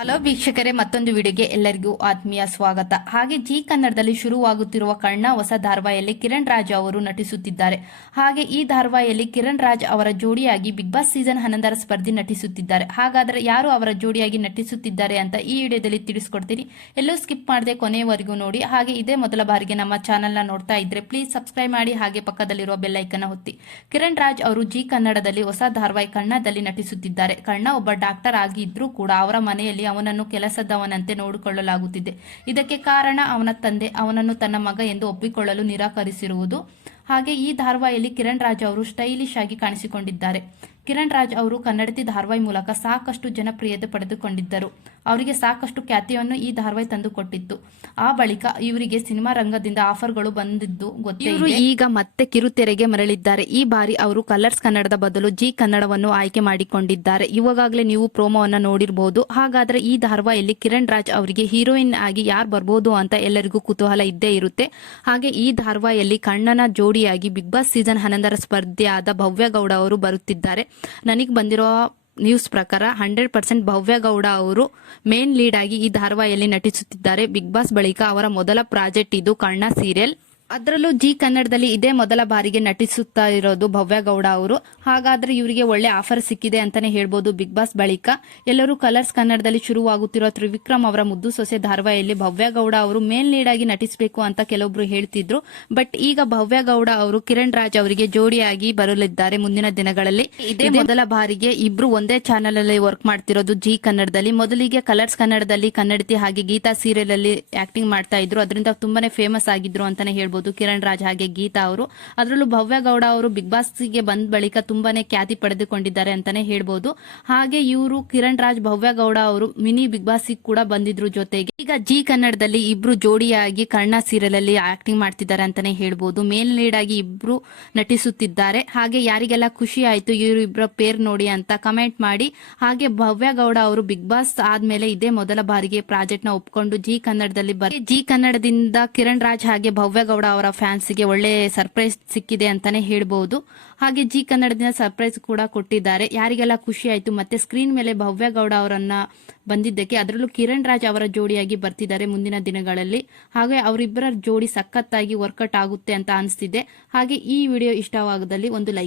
Hello ವೀಕ್ಷಕರೇ, ಮತ್ತೊಂದು ವಿಡಿಯೋಗೆ ಎಲ್ಲರಿಗೂ ಆತ್ಮೀಯ ಸ್ವಾಗತ. ಹಾಗೆ ಜಿ ಕನ್ನಡದಲ್ಲಿ ಶುರುವಾಗುತ್ತಿರುವ ಕಣ್ಣ ಹೊಸ ಧಾರಾವಾಹಿಯಲ್ಲಿ ಕಿರಣ್ ರಾಜ್ ಅವರು ನಟಿಸುತ್ತಿದ್ದಾರೆ. ಹಾಗೆ ಈ ಧಾರಾವಾಹಿಯಲ್ಲಿ ಕಿರಣ್ ರಾಜ್ ಅವರ ಜೋಡಿಯಾಗಿ ಬಿಗ್ ಬಾಸ್ ಸೀಸನ್ ಹನ್ನೊಂದರ ಸ್ಪರ್ಧಿ ನಟಿಸುತ್ತಿದ್ದಾರೆ. ಹಾಗಾದರೆ ಯಾರು ಅವರ ಜೋಡಿಯಾಗಿ ನಟಿಸುತ್ತಿದ್ದಾರೆ ಅಂತ ಈ ವಿಡಿಯೋದಲ್ಲಿ ತಿಳಿಸ್ಕೊಡ್ತೀನಿ. ಎಲ್ಲೂ ಸ್ಕಿಪ್ ಮಾಡದೆ ಕೊನೆಯವರೆಗೂ ನೋಡಿ. ಹಾಗೆ ಇದೇ ಮೊದಲ ಬಾರಿಗೆ ನಮ್ಮ ಚಾನೆಲ್ನ ನೋಡ್ತಾ ಇದ್ರೆ ಪ್ಲೀಸ್ ಸಬ್ಸ್ಕ್ರೈಬ್ ಮಾಡಿ, ಹಾಗೆ ಪಕ್ಕದಲ್ಲಿರುವ ಬೆಲ್ಲೈಕನ್ನ ಹೊತ್ತಿ ಕಿರಣ್ ರಾಜ್ ಅವರು ಜಿ ಕನ್ನಡದಲ್ಲಿ ಹೊಸ ಧಾರವಾಹಿ ಕಣ್ಣದಲ್ಲಿ ನಟಿಸುತ್ತಿದ್ದಾರೆ. ಕಣ್ಣ ಒಬ್ಬ ಡಾಕ್ಟರ್ ಆಗಿದ್ರೂ ಕೂಡ ಅವರ ಮನೆಯಲ್ಲಿ ಅವನನ್ನು ಕೆಲಸದವನಂತೆ ನೋಡಿಕೊಳ್ಳಲಾಗುತ್ತಿದೆ. ಇದಕ್ಕೆ ಕಾರಣ ಅವನ ತಂದೆ ಅವನನ್ನು ತನ್ನ ಮಗ ಎಂದು ಒಪ್ಪಿಕೊಳ್ಳಲು ನಿರಾಕರಿಸಿರುವುದು. ಹಾಗೆ ಈ ಧಾರಾವಾಹಿಯಲ್ಲಿ ಕಿರಣ್ ರಾಜ್ ಅವರು ಸ್ಟೈಲಿಶ್ ಆಗಿ ಕಾಣಿಸಿಕೊಂಡಿದ್ದಾರೆ. ಕಿರಣ್ ರಾಜ್ ಅವರು ಕನ್ನಡತಿ ಧಾರಾವಾಹಿ ಮೂಲಕ ಸಾಕಷ್ಟು ಜನಪ್ರಿಯತೆ ಪಡೆದುಕೊಂಡಿದ್ದರು. ಅವರಿಗೆ ಸಾಕಷ್ಟು ಖ್ಯಾತಿಯನ್ನು ಈ ಧಾರಾವಾಹಿ ತಂದುಕೊಟ್ಟಿತ್ತು. ಆ ಬಳಿಕ ಇವರಿಗೆ ಸಿನಿಮಾ ರಂಗದಿಂದ ಆಫರ್ಗಳು ಬಂದಿದ್ದು ಗೊತ್ತೇ ಇವರು ಈಗ ಮತ್ತೆ ಕಿರುತೆರೆಗೆ ಮರಳಿದ್ದಾರೆ. ಈ ಬಾರಿ ಅವರು ಕಲರ್ಸ್ ಕನ್ನಡದ ಬದಲು ಜಿ ಕನ್ನಡವನ್ನು ಆಯ್ಕೆ ಮಾಡಿಕೊಂಡಿದ್ದಾರೆ. ಇವಾಗಲೇ ನೀವು ಪ್ರೋಮೋವನ್ನು ನೋಡಿರಬಹುದು ಹಾಗಾದ್ರೆ ಈ ಧಾರಾವಾಹಿಯಲ್ಲಿ ಕಿರಣ್ ರಾಜ್ ಅವರಿಗೆ ಹೀರೋಯಿನ್ ಆಗಿ ಯಾರು ಬರ್ಬೋದು ಅಂತ ಎಲ್ಲರಿಗೂ ಕುತೂಹಲ ಇದ್ದೇ ಇರುತ್ತೆ. ಹಾಗೆ ಈ ಧಾರಾವಾಹಿಯಲ್ಲಿ ಕಣ್ಣನ ಜೋಡಿಯಾಗಿ ಬಿಗ್ ಬಾಸ್ ಸೀಸನ್ ಹನ್ನೊಂದರ ಸ್ಪರ್ಧೆಯಾದ ಭವ್ಯ ಗೌಡ ಅವರು ಬರುತ್ತಿದ್ದಾರೆ. ನನಗೆ ಬಂದಿರೋ ನ್ಯೂಸ್ ಪ್ರಕಾರ ಹಂಡ್ರೆಡ್ ಪರ್ಸೆಂಟ್ ಭವ್ಯ ಗೌಡ ಅವರು ಮೇನ್ ಲೀಡ್ ಆಗಿ ಈ ಧಾರಾವಾಹಿಯಲ್ಲಿ ನಟಿಸುತ್ತಿದ್ದಾರೆ. ಬಿಗ್ ಬಾಸ್ ಬಳಿಕ ಅವರ ಮೊದಲ ಪ್ರಾಜೆಕ್ಟ್ ಇದು ಕಣ್ಣ ಸೀರಿಯಲ್ ಅದರಲ್ಲೂ ಜಿ ಕನ್ನಡದಲ್ಲಿ ಇದೇ ಮೊದಲ ಬಾರಿಗೆ ನಟಿಸುತ್ತಾ ಇರೋದು ಭವ್ಯ ಗೌಡ ಅವರು. ಹಾಗಾದ್ರೆ ಇವರಿಗೆ ಒಳ್ಳೆ ಆಫರ್ ಸಿಕ್ಕಿದೆ ಅಂತಾನೆ ಹೇಳ್ಬೋದು ಬಿಗ್ ಬಾಸ್ ಬಳಿಕ. ಎಲ್ಲರೂ ಕಲರ್ಸ್ ಕನ್ನಡದಲ್ಲಿ ಶುರುವಾಗುತ್ತಿರೋ ತ್ರಿವಿಕ್ರಮ್ ಅವರ ಮುದ್ದು ಸೊಸೆ ಧಾರವಾಹಿಯಲ್ಲಿ ಭವ್ಯ ಗೌಡ ಅವರು ಮೇಲ್ ಲೀಡ್ ಆಗಿ ನಟಿಸಬೇಕು ಅಂತ ಕೆಲವೊಬ್ರು ಹೇಳ್ತಿದ್ರು. ಬಟ್ ಈಗ ಭವ್ಯ ಗೌಡ ಅವರು ಕಿರಣ್ ರಾಜ್ ಅವರಿಗೆ ಜೋಡಿಯಾಗಿ ಬರಲಿದ್ದಾರೆ ಮುಂದಿನ ದಿನಗಳಲ್ಲಿ. ಇದೇ ಮೊದಲ ಬಾರಿಗೆ ಇಬ್ರು ಒಂದೇ ಚಾನೆಲ್ ಅಲ್ಲಿ ವರ್ಕ್ ಮಾಡ್ತಿರೋದು ಜಿ ಕನ್ನಡದಲ್ಲಿ. ಮೊದಲಿಗೆ ಕಲರ್ಸ್ ಕನ್ನಡದಲ್ಲಿ ಕನ್ನಡತಿ ಹಾಗೆ ಗೀತಾ ಸೀರಿಯಲ್ ಅಲ್ಲಿ ಆಕ್ಟಿಂಗ್ ಮಾಡ್ತಾ ಇದ್ರು. ಅದರಿಂದ ತುಂಬಾನೇ ಫೇಮಸ್ ಆಗಿದ್ರು ಅಂತಾನೆ ಹೇಳ್ಬೋದು. ಕಿರಣ್ ರಾಜ್ ಹಾಗೆ ಗೀತಾ ಅವರು. ಅದರಲ್ಲೂ ಭವ್ಯ ಗೌಡ ಅವರು ಬಿಗ್ ಬಾಸ್ಗೆ ಬಂದ ಬಳಿಕ ತುಂಬಾನೇ ಖ್ಯಾತಿ ಪಡೆದುಕೊಂಡಿದ್ದಾರೆ ಅಂತಾನೆ ಹೇಳ್ಬೋದು. ಹಾಗೆ ಇವರು ಕಿರಣ್ ರಾಜ್, ಭವ್ಯ ಗೌಡ ಅವರು ಮಿನಿ ಬಿಗ್ ಬಾಸ್ ಕೂಡ ಬಂದಿದ್ರು ಜೊತೆಗೆ. ಈಗ ಜಿ ಕನ್ನಡದಲ್ಲಿ ಇಬ್ರು ಜೋಡಿಯಾಗಿ ಕರ್ಣ ಸೀರಿಯಲ್ ಅಲ್ಲಿ ಆಕ್ಟಿಂಗ್ ಮಾಡ್ತಿದ್ದಾರೆ ಅಂತಾನೆ ಹೇಳ್ಬೋದು. ಆಗಿ ಇಬ್ರು ನಟಿಸುತ್ತಿದ್ದಾರೆ. ಹಾಗೆ ಯಾರಿಗೆಲ್ಲ ಖುಷಿ ಆಯ್ತು ಇವರು ಇಬ್ಬರ ಪೇರ್ ನೋಡಿ ಅಂತ ಕಮೆಂಟ್ ಮಾಡಿ. ಹಾಗೆ ಭವ್ಯ ಗೌಡ ಅವರು ಬಿಗ್ ಬಾಸ್ ಆದ್ಮೇಲೆ ಇದೇ ಮೊದಲ ಬಾರಿಗೆ ಪ್ರಾಜೆಕ್ಟ್ನ ಒಪ್ಕೊಂಡು ಜಿ ಕನ್ನಡದಲ್ಲಿ ಬರ್ ಜಿ ಕನ್ನಡದಿಂದ ಕಿರಣ್ ರಾಜ್ ಹಾಗೆ ಭವ್ಯ ಗೌಡ ಅವರ ಫ್ಯಾನ್ಸ್ಗೆ ಒಳ್ಳೆ ಸರ್ಪ್ರೈಸ್ ಸಿಕ್ಕಿದೆ ಅಂತಾನೆ ಹೇಳ್ಬಹುದು ಹಾಗೆ ಜಿ ಕನ್ನಡದಿಂದ ಸರ್ಪ್ರೈಸ್ ಕೂಡ ಕೊಟ್ಟಿದ್ದಾರೆ. ಯಾರಿಗೆಲ್ಲ ಖುಷಿ ಆಯ್ತು, ಮತ್ತೆ ಸ್ಕ್ರೀನ್ ಮೇಲೆ ಭವ್ಯ ಗೌಡ ಅವರನ್ನ ಬಂದಿದ್ದಕ್ಕೆ ಅದರಲ್ಲೂ ಕಿರಣ್ ರಾಜ್ ಅವರ ಜೋಡಿಯಾಗಿ ಬರ್ತಿದ್ದಾರೆ ಮುಂದಿನ ದಿನಗಳಲ್ಲಿ. ಹಾಗೆ ಅವರಿಬ್ಬರ ಜೋಡಿ ಸಖತ್ತಾಗಿ ವರ್ಕೌಟ್ ಆಗುತ್ತೆ ಅಂತ ಅನಿಸ್ತಿದೆ. ಹಾಗೆ ಈ ವಿಡಿಯೋ ಇಷ್ಟವಾಗದಲ್ಲಿ ಒಂದು ಲೈಕ್